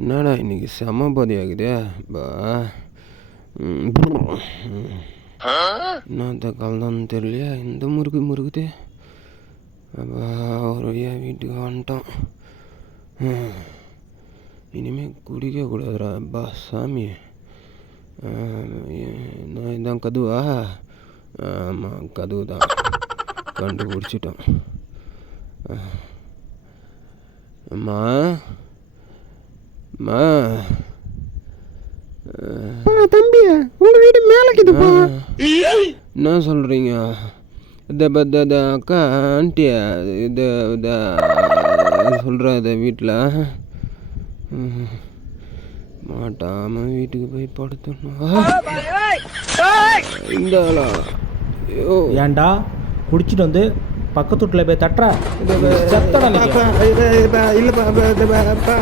என்னடா இன்னைக்கு செம பாதி ஆகுதே பா. என்னத்த கலந்தான்னு தெரியலையா, இந்த முறுக்குது. அப்பா ஒரு வழியாக வீட்டுக்கு வந்துட்டோம். இனிமேல் குடிக்கக்கூடாதுடா அப்பா சாமி. நான் இதான் கதுவா? ஆமாம் கதவு தான், கண்டுபிடிச்சிட்டோம். அம்மா அம்மா தம்பி, உங்கள் வீடு மேலக்குதுப்பா. என்ன சொல்கிறீங்க? இந்த அக்கா ஆண்டியா இது சொல்கிறேன். இதை வீட்டில் மாட்டாமல் வீட்டுக்கு போய் படுத்தணும். இந்த ஆளா? ஏன்டா குடிச்சிட்டு வந்து பக்கத்து வீட்டில் போய் தட்டுற? இல்லைப்பா